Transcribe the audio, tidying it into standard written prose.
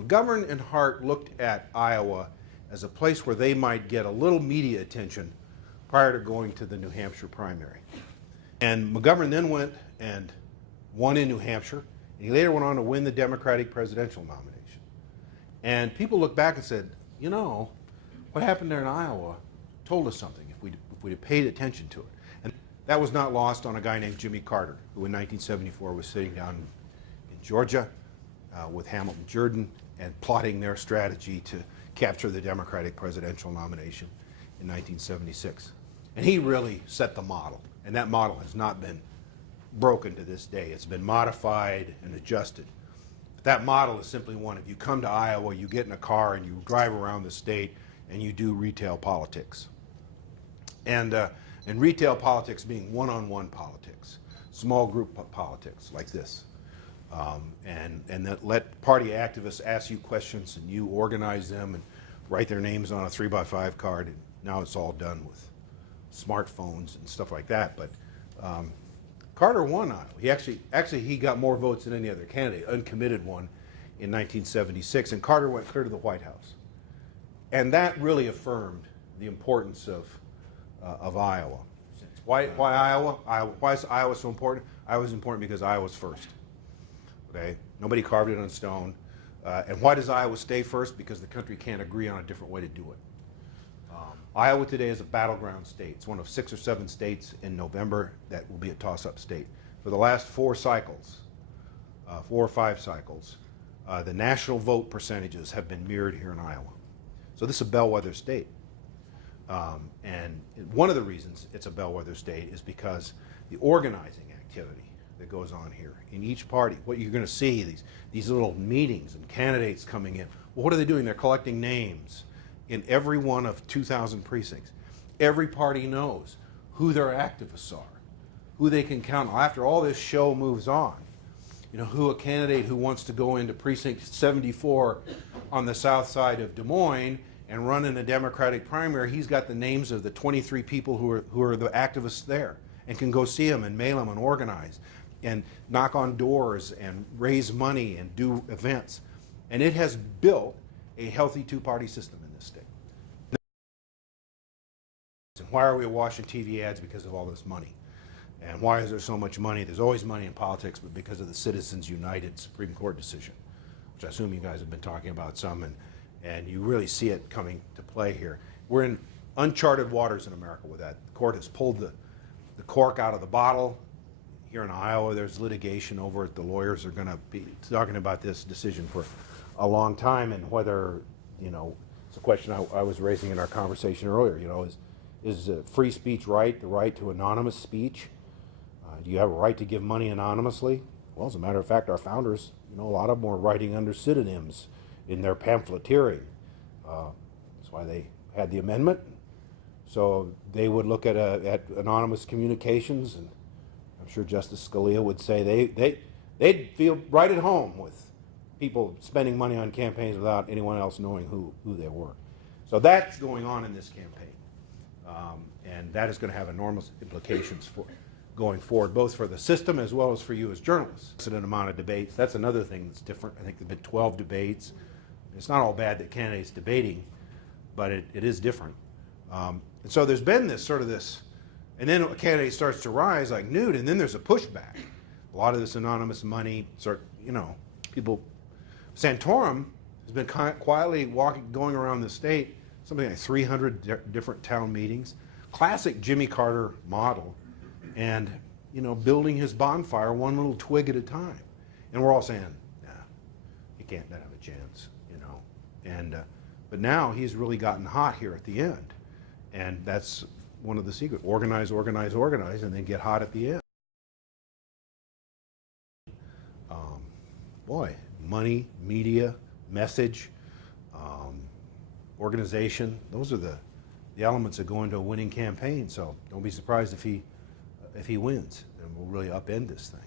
McGovern and Hart looked at Iowa as a place where they might get a little media attention prior to going to the New Hampshire primary. And McGovern then went and won in New Hampshire, and he later went on to win the Democratic presidential nomination. And people look back and said, you know, what happened there in Iowa told us something if we'd have paid attention to it. And that was not lost on a guy named Jimmy Carter, who in 1974 was sitting down in Georgia with Hamilton Jordan and plotting their strategy to capture the Democratic presidential nomination in 1976. And he really set the model, and that model has not been broken to this day. It's been modified and adjusted. But that model is simply one. If you come to Iowa, you get in a car and you drive around the state and you do retail politics. And retail politics being one-on-one politics, small group politics like this. And that let party activists ask you questions and you organize them and write their names on a 3x5 card. And now it's all done with smartphones and stuff like that. But Carter won Iowa. He got more votes than any other candidate, uncommitted one in 1976, and Carter went clear to the White House. And that really affirmed the importance of Iowa. Why Iowa? Why is Iowa so important? Iowa's important because Iowa's first. Okay, nobody carved it on stone. And why does Iowa stay first? Because the country can't agree on a different way to do it. Iowa today is a battleground state. It's one of 6 or 7 states in November that will be a toss-up state. For the last 4 cycles, 4 or 5 cycles, the national vote percentages have been mirrored here in Iowa. So this is a bellwether state. And one of the reasons it's a bellwether state is because the organizing activity that goes on here in each party, what you're going to see, these little meetings and candidates coming in. Well, what are they doing? They're collecting names in every one of 2,000 precincts. Every party knows who their activists are, who they can count on. After all this show moves on, you know, who a candidate who wants to go into precinct 74 on the south side of Des Moines and run in a Democratic primary, he's got the names of the 23 people who are the activists there and can go see them and mail them and organize and knock on doors and raise money and do events. And it has built a healthy 2-party system in this state. And why are we watching TV ads? Because of all this money. And why is there so much money? There's always money in politics, but because of the Citizens United Supreme Court decision, which I assume you guys have been talking about some, and you really see it coming to play here. We're in uncharted waters in America with that. The court has pulled the cork out of the bottle. Here in Iowa, there's litigation over it. The lawyers are going to be talking about this decision for a long time, and whether, you know, it's a question I was raising in our conversation earlier, you know, is free speech right, the right to anonymous speech? Do you have a right to give money anonymously? Well, as a matter of fact, our founders, you know, a lot of them were writing under pseudonyms in their pamphleteering. That's why they had the amendment. So they would look at anonymous communications, and I'm sure Justice Scalia would say they'd feel right at home with people spending money on campaigns without anyone else knowing who they were. So that's going on in this campaign. And that is going to have enormous implications for going forward, both for the system as well as for you as journalists. It's an amount of debates. That's another thing that's different. I think there have been 12 debates. It's not all bad that candidates debating, but it is different. And so there's been this, and then a candidate starts to rise like Newt, and then there's a pushback. A lot of this anonymous money, people. Santorum has been quietly going around the state, something like 300 different town meetings, classic Jimmy Carter model, and, you know, building his bonfire one little twig at a time. And we're all saying, nah, he can't have a chance, you know. And but now he's really gotten hot here at the end, and that's one of the secrets: organize, organize, organize, and then get hot at the end. Boy, money, media, message, organization, those are the elements that go into a winning campaign. So don't be surprised if he wins, and we'll really upend this thing.